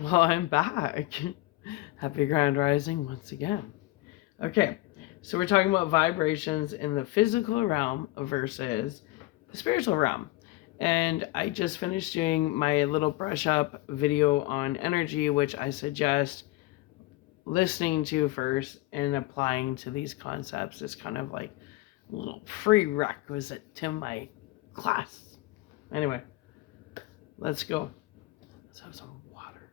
Well, I'm back. Happy Grand Rising once again. Okay, so we're talking about vibrations in the physical realm versus the spiritual realm. And I just finished doing my little brush up video on energy, which I suggest listening to first and applying to these concepts is kind of like a little prerequisite to my class. Anyway, let's go. Let's have some water.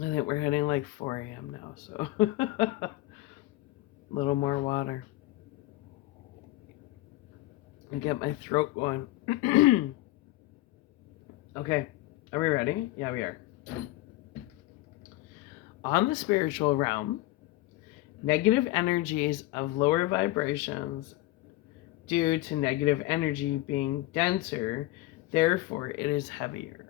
I think we're hitting like 4 a.m. now, so a little more water. And get my throat going. Okay, are we ready? Yeah, we are. On the spiritual realm, negative energies of lower vibrations due to negative energy being denser, therefore it is heavier.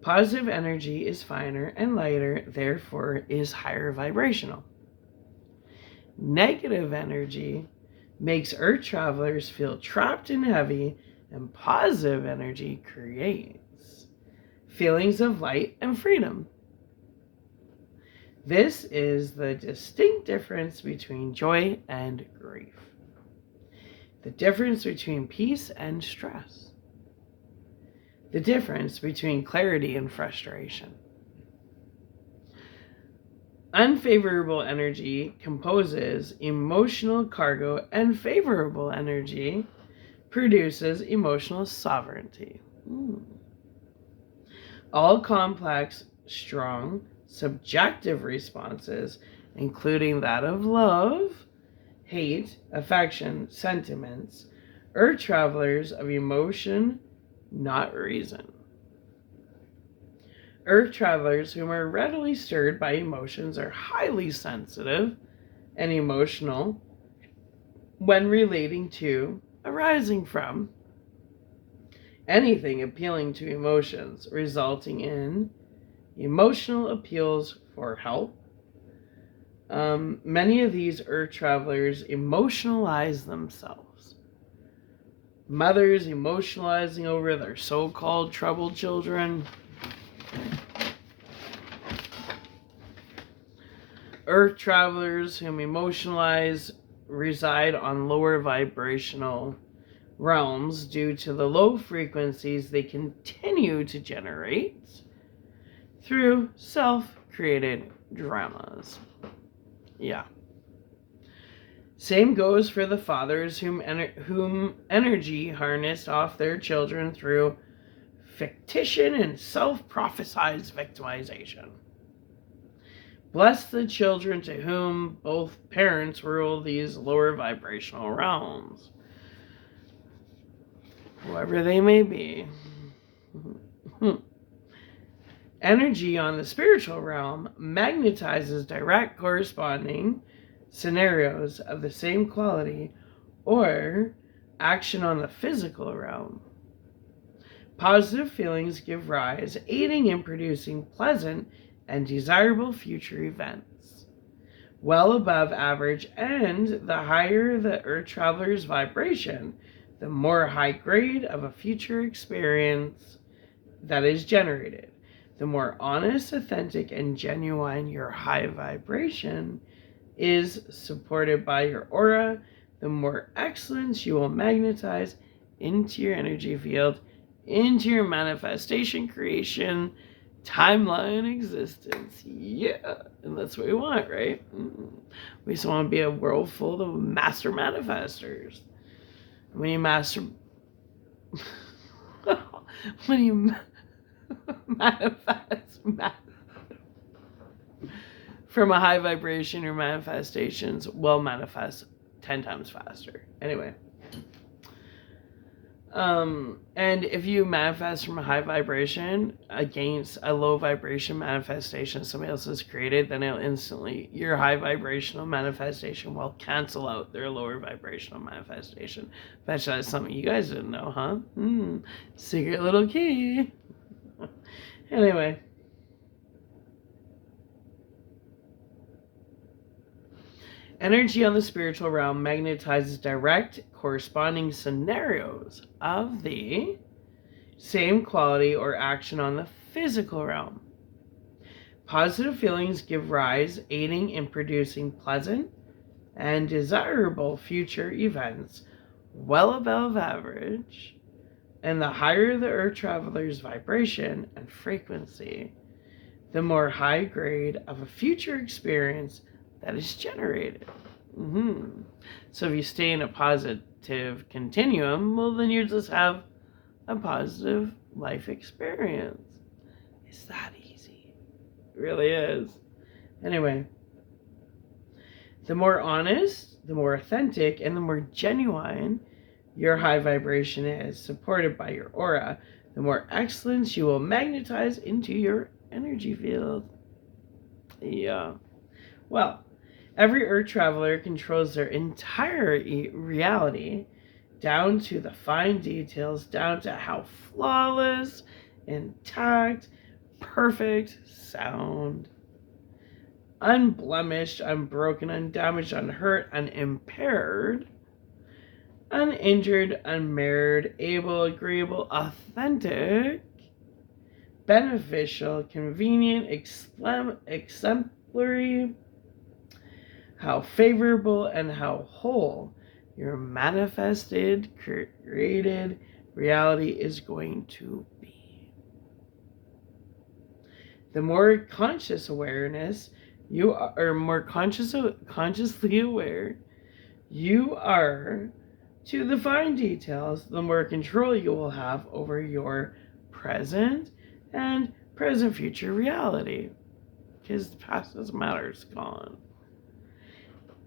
Positive energy is finer and lighter, therefore is higher vibrational. Negative energy makes earth travelers feel trapped and heavy, and positive energy creates feelings of light and freedom. This is the distinct difference between joy and grief, the difference between peace and stress, the difference between clarity and frustration. Unfavorable energy composes emotional cargo, and favorable energy produces emotional sovereignty. All complex, strong, subjective responses, including that of love, hate, affection, sentiments, are travelers of emotion, not reason. Earth travelers whom are readily stirred by emotions are highly sensitive and emotional when relating to, arising from, anything appealing to emotions, resulting in emotional appeals for help. Many of these earth travelers emotionalize themselves. Mothers emotionalizing over their so-called troubled children. Earth travelers whom emotionalize reside on lower vibrational realms due to the low frequencies they continue to generate through self-created dramas. Yeah. Same goes for the fathers whom energy harnessed off their children through fictition and self-prophesized victimization. Bless the children to whom both parents rule these lower vibrational realms, whoever they may be. Energy on the spiritual realm magnetizes direct corresponding scenarios of the same quality or action on the physical realm. Positive feelings give rise, aiding in producing pleasant and desirable future events, well above average, and the higher the earth traveler's vibration, the more high grade of a future experience that is generated. The more honest, authentic, and genuine your high vibration is supported by your aura, the more excellence you will magnetize into your energy field, into your manifestation, creation, timeline, existence. Yeah, and that's what we want, right? We just want to be a world full of master manifestors. When you master, when you manifest from a high vibration, your manifestations will manifest 10 times faster. Anyway. And if you manifest from a high vibration against a low vibration manifestation somebody else has created, then it'll instantly, your high vibrational manifestation will cancel out their lower vibrational manifestation. Bet that's something you guys didn't know, huh? Secret little key. Anyway. Energy on the spiritual realm magnetizes direct corresponding scenarios of the same quality or action on the physical realm. Positive feelings give rise, aiding in producing pleasant and desirable future events well above average, and the higher the Earth traveler's vibration and frequency, the more high grade of a future experience that is generated. So if you stay in a positive continuum, well, then you just have a positive life experience. It's that easy. It really is. Anyway, the more honest, the more authentic, and the more genuine your high vibration is, supported by your aura, the more excellence you will magnetize into your energy field. Yeah. Well, every Earth traveler controls their entire reality, down to the fine details, down to how flawless, intact, perfect, sound, unblemished, unbroken, undamaged, unhurt, unimpaired, uninjured, unmarred, able, agreeable, authentic, beneficial, convenient, exemplary, how favorable and how whole your manifested, created reality is going to be. The more conscious awareness you are, or more consciously aware you are to the fine details, the more control you will have over your present and present future reality. Because the past doesn't matter, it's gone.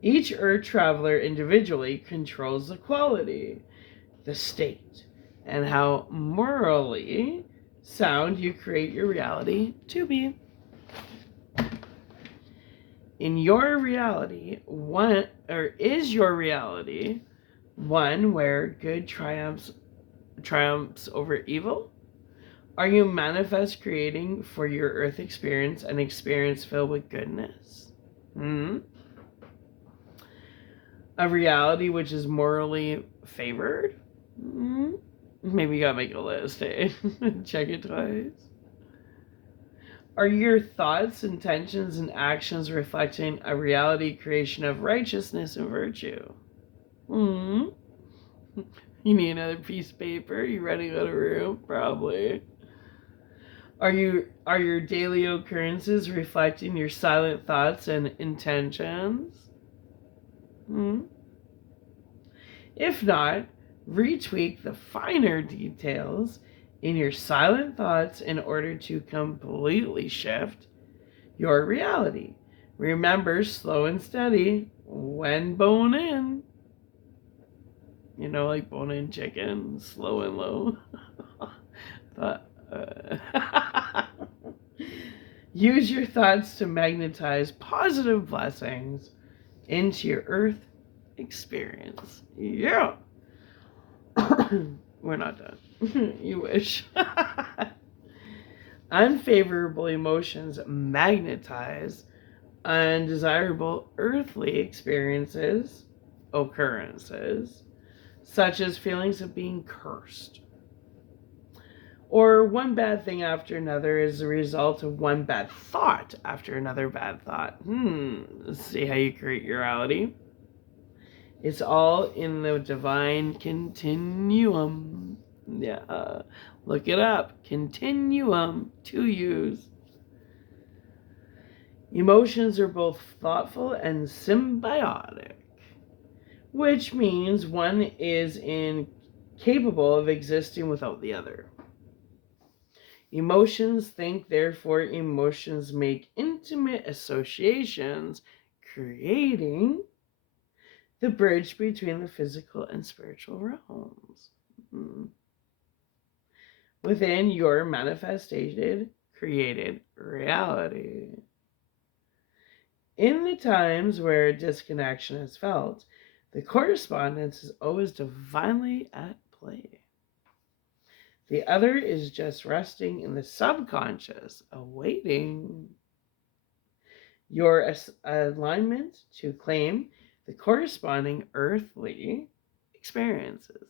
Each Earth traveler individually controls the quality, the state, and how morally sound you create your reality to be. In your reality, is your reality one where good triumphs over evil? Are you manifest creating for your Earth experience an experience filled with goodness? A reality which is morally favored? Maybe you gotta make a list, eh? Check it twice. Are your thoughts, intentions, and actions reflecting a reality creation of righteousness and virtue? You need another piece of paper? You ready to go to the room? Probably. Are your daily occurrences reflecting your silent thoughts and intentions? If not, retweak the finer details in your silent thoughts in order to completely shift your reality. Remember, slow and steady when bone in. You know, like bone in chicken, slow and low. Use your thoughts to magnetize positive blessings into your Earth experience. Yeah. We're not done. You wish. Unfavorable emotions magnetize undesirable earthly occurrences, such as feelings of being cursed, or one bad thing after another is a result of one bad thought after another bad thought. See how you create your reality? It's all in the divine continuum. Yeah, look it up. Continuum, to use. Emotions are both thoughtful and symbiotic, which means one is incapable of existing without the other. Emotions think, therefore emotions make intimate associations, creating the bridge between the physical and spiritual realms. Within your manifested, created reality. In the times where disconnection is felt, the correspondence is always divinely at play. The other is just resting in the subconscious, awaiting your alignment to claim the corresponding earthly experiences.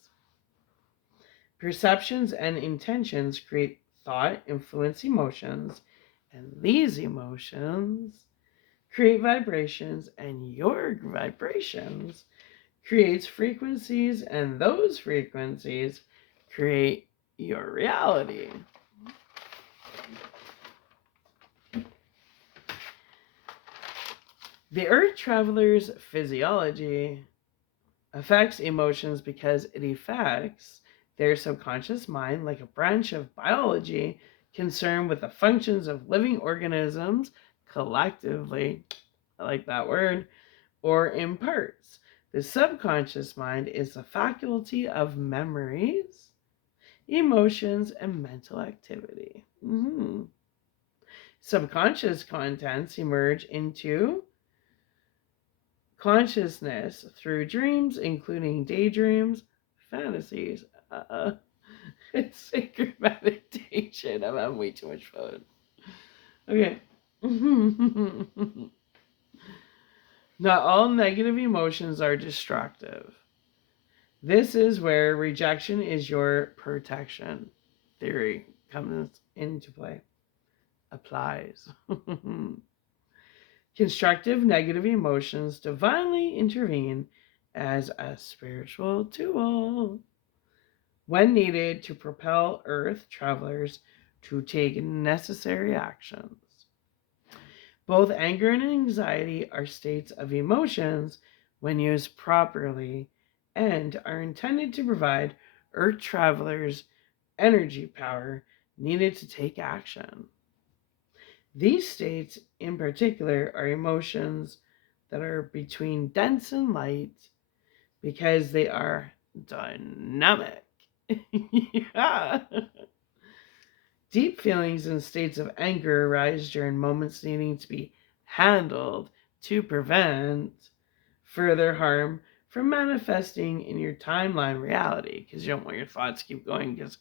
Perceptions and intentions create thought, influence emotions, and these emotions create vibrations, and your vibrations creates frequencies, and those frequencies create your reality. The Earth Traveler's physiology affects emotions because it affects their subconscious mind, like a branch of biology concerned with the functions of living organisms collectively. I like that word. Or in parts. The subconscious mind is the faculty of memories, emotions, and mental activity. Subconscious contents emerge into consciousness through dreams, including daydreams, fantasies. It's sacred meditation. I'm having way too much fun. Okay. Not all negative emotions are destructive. This is where rejection is your protection theory comes into play. Applies. Constructive negative emotions divinely intervene as a spiritual tool when needed to propel Earth travelers to take necessary actions. Both anger and anxiety are states of emotions when used properly and are intended to provide Earth travelers energy power needed to take action. These states, in particular, are emotions that are between dense and light because they are dynamic. Yeah. Deep feelings and states of anger arise during moments needing to be handled to prevent further harm from manifesting in your timeline reality, because you don't want your thoughts to keep going, because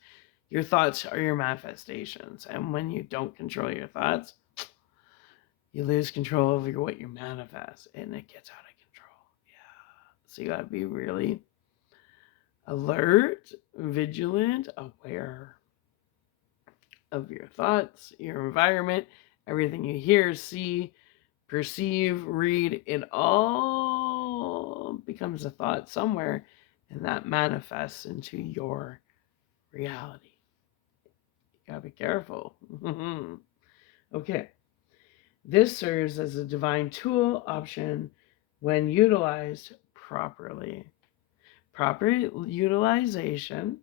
your thoughts are your manifestations. And when you don't control your thoughts, you lose control over what you manifest, and it gets out of control. Yeah. So you got to be really alert, vigilant, aware of your thoughts, your environment, everything you hear, see, perceive, read. It all becomes a thought somewhere, and that manifests into your reality. You got to be careful. Okay. This serves as a divine tool option when utilized properly. Proper utilization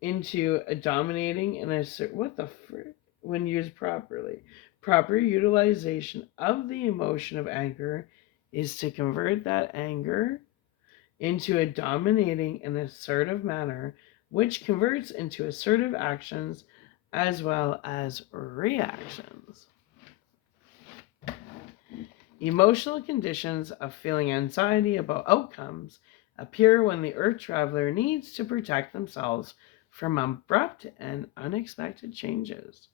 into a dominating and assert. What the frick? When used properly. Proper utilization of the emotion of anger is to convert that anger into a dominating and assertive manner, which converts into assertive actions as well as reactions. Emotional conditions of feeling anxiety about outcomes appear when the Earth traveler needs to protect themselves from abrupt and unexpected changes.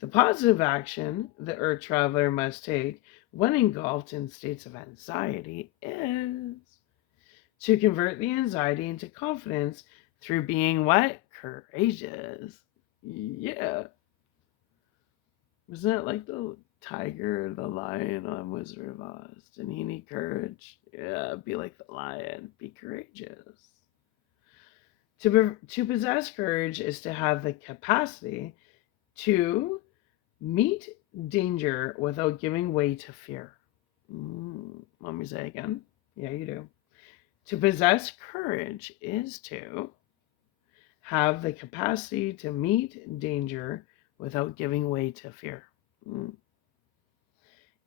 The positive action the Earth traveler must take when engulfed in states of anxiety is to convert the anxiety into confidence through being what? Courageous. Yeah. Wasn't it like the tiger, the lion on Wizard of Oz? Didn't he need courage? Yeah, be like the lion. Be courageous. To possess courage is to have the capacity to meet danger without giving way to fear. Let me say again. Yeah, you do. To possess courage is to have the capacity to meet danger without giving way to fear.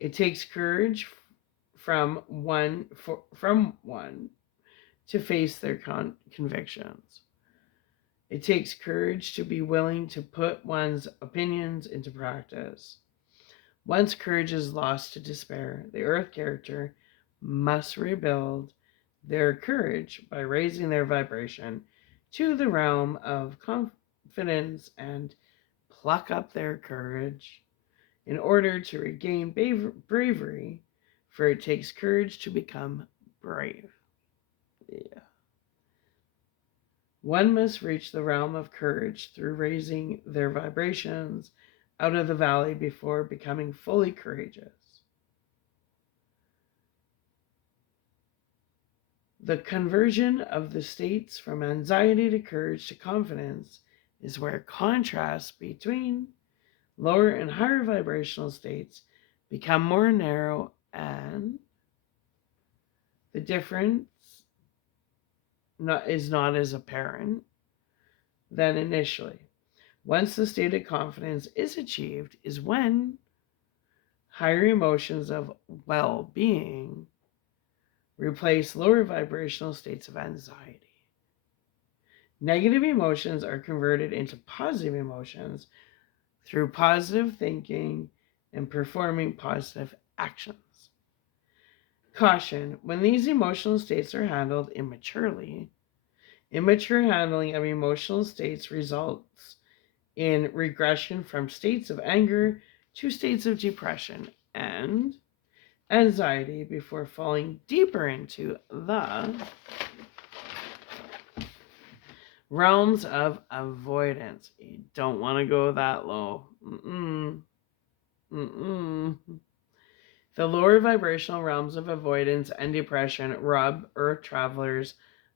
It takes courage from one to face their convictions. It takes courage to be willing to put one's opinions into practice. Once courage is lost to despair, the Earth character must rebuild their courage by raising their vibration to the realm of confidence and pluck up their courage in order to regain bravery, for it takes courage to become brave. Yeah. One must reach the realm of courage through raising their vibrations out of the valley before becoming fully courageous. The conversion of the states from anxiety to courage to confidence is where contrasts between lower and higher vibrational states become more narrow, and the difference is not as apparent than initially. Once the state of confidence is achieved is when higher emotions of well-being replace lower vibrational states of anxiety. Negative emotions are converted into positive emotions through positive thinking and performing positive actions. Caution: when these emotional states are handled immaturely, immature handling of emotional states results in regression from states of anger to states of depression and anxiety before falling deeper into the realms of avoidance. You don't want to go that low. The lower vibrational realms of avoidance and depression rob Earth travelers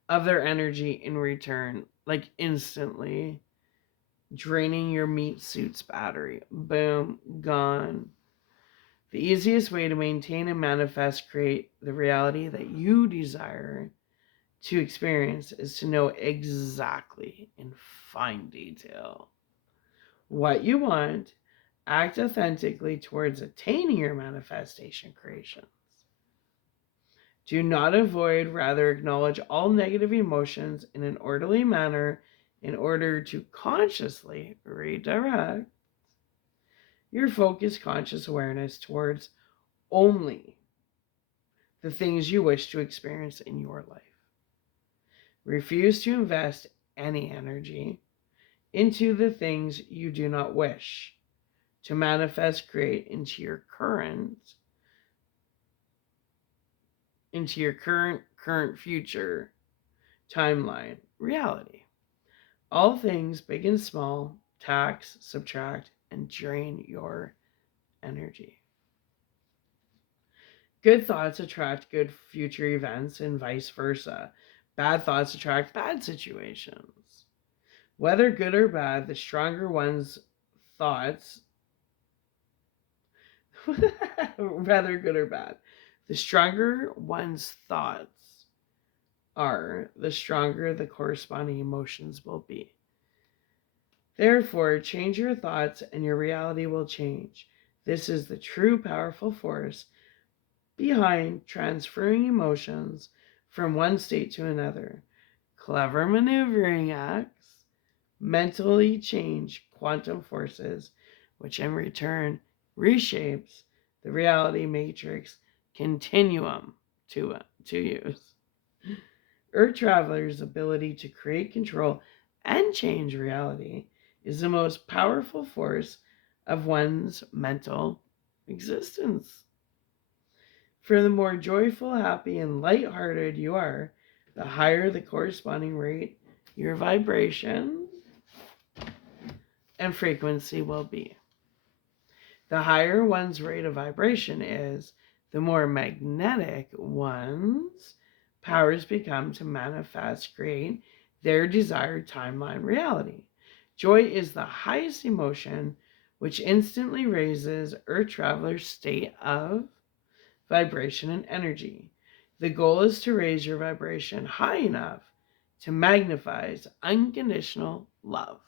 of their energy in return, like instantly, draining your meat suit's battery. Boom, gone. The easiest way to maintain and manifest, create the reality that you desire to experience is to know exactly in fine detail what you want, act authentically towards attaining your manifestation creations. Do not avoid, rather acknowledge all negative emotions in an orderly manner in order to consciously redirect your focused conscious awareness towards only the things you wish to experience in your life. Refuse to invest any energy into the things you do not wish to manifest, create into your current future timeline reality. All things, big and small, tax, subtract, and drain your energy. Good thoughts attract good future events and vice versa. Bad thoughts attract bad situations. Whether good or bad, the stronger one's thoughts, whether good or bad, the stronger one's thoughts are, the stronger the corresponding emotions will be. Therefore, change your thoughts and your reality will change. This is the true powerful force behind transferring emotions from one state to another. Clever maneuvering acts mentally change quantum forces, which in return reshapes the reality matrix continuum to use. Earth Traveler's ability to create, control, and change reality is the most powerful force of one's mental existence. For the more joyful, happy, and light-hearted you are, the higher the corresponding rate your vibration and frequency will be. The higher one's rate of vibration is, the more magnetic one's powers become to manifest, create their desired timeline reality. Joy is the highest emotion, which instantly raises Earth Traveler's state of vibration and energy. The goal is to raise your vibration high enough to magnify unconditional love.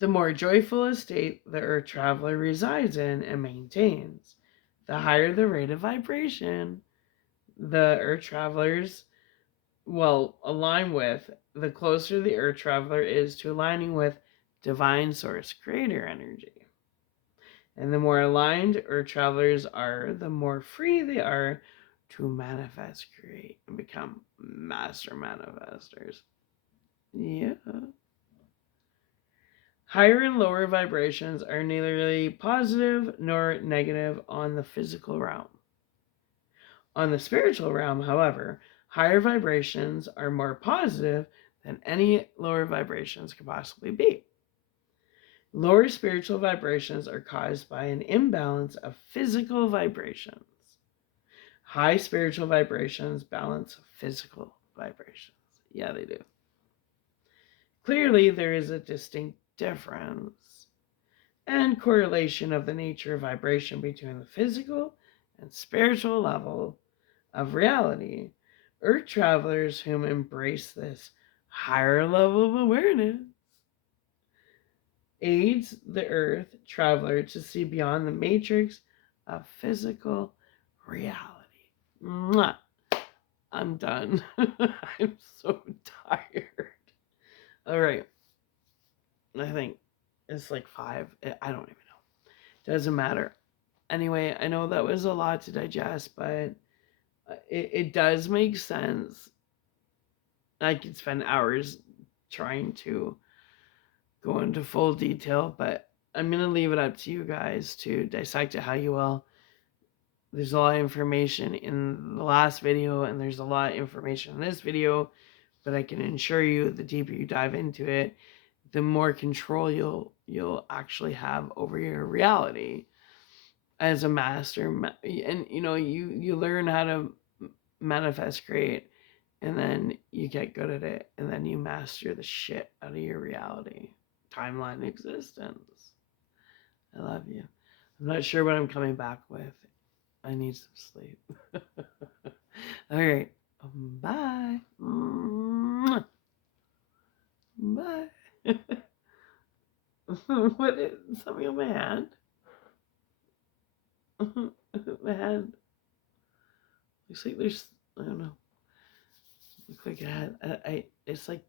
The more joyful a state the Earth Traveler resides in and maintains, the higher the rate of vibration the Earth Travelers will align with, the closer the Earth Traveler is to aligning with Divine Source Creator energy. And the more aligned Earth Travelers are, the more free they are to manifest, create, and become master manifestors. Yeah. Higher and lower vibrations are neither positive nor negative on the physical realm. On the spiritual realm, however, Higher vibrations are more positive than any lower vibrations could possibly be. Lower spiritual vibrations are caused by an imbalance of physical vibrations. High spiritual vibrations balance physical vibrations. Yeah, they do. Clearly, there is a distinct difference and correlation of the nature of vibration between the physical and spiritual level of reality. Earth travelers whom embrace this higher level of awareness aids the Earth traveler to see beyond the matrix of physical reality. Mwah. I'm done. I'm so tired. All right. I think it's like 5. I don't even know. Doesn't matter. Anyway, I know that was a lot to digest, but it does make sense. I could spend hours trying to go into full detail, but I'm going to leave it up to you guys to dissect it how you will. There's a lot of information in the last video, and there's a lot of information in this video, but I can assure you the deeper you dive into it, the more control you'll actually have over your reality as a master. And you learn how to manifest, create, and then you get good at it, and then you master the shit out of your reality timeline existence. I love you. I'm not sure what I'm coming back with. I need some sleep. All right. Bye. Bye. What is something on my hand? My hand looks like there's, I don't know. Looks like it had, it's like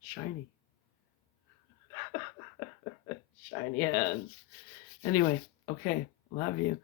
shiny. Shiny hands. Anyway, okay. Love you.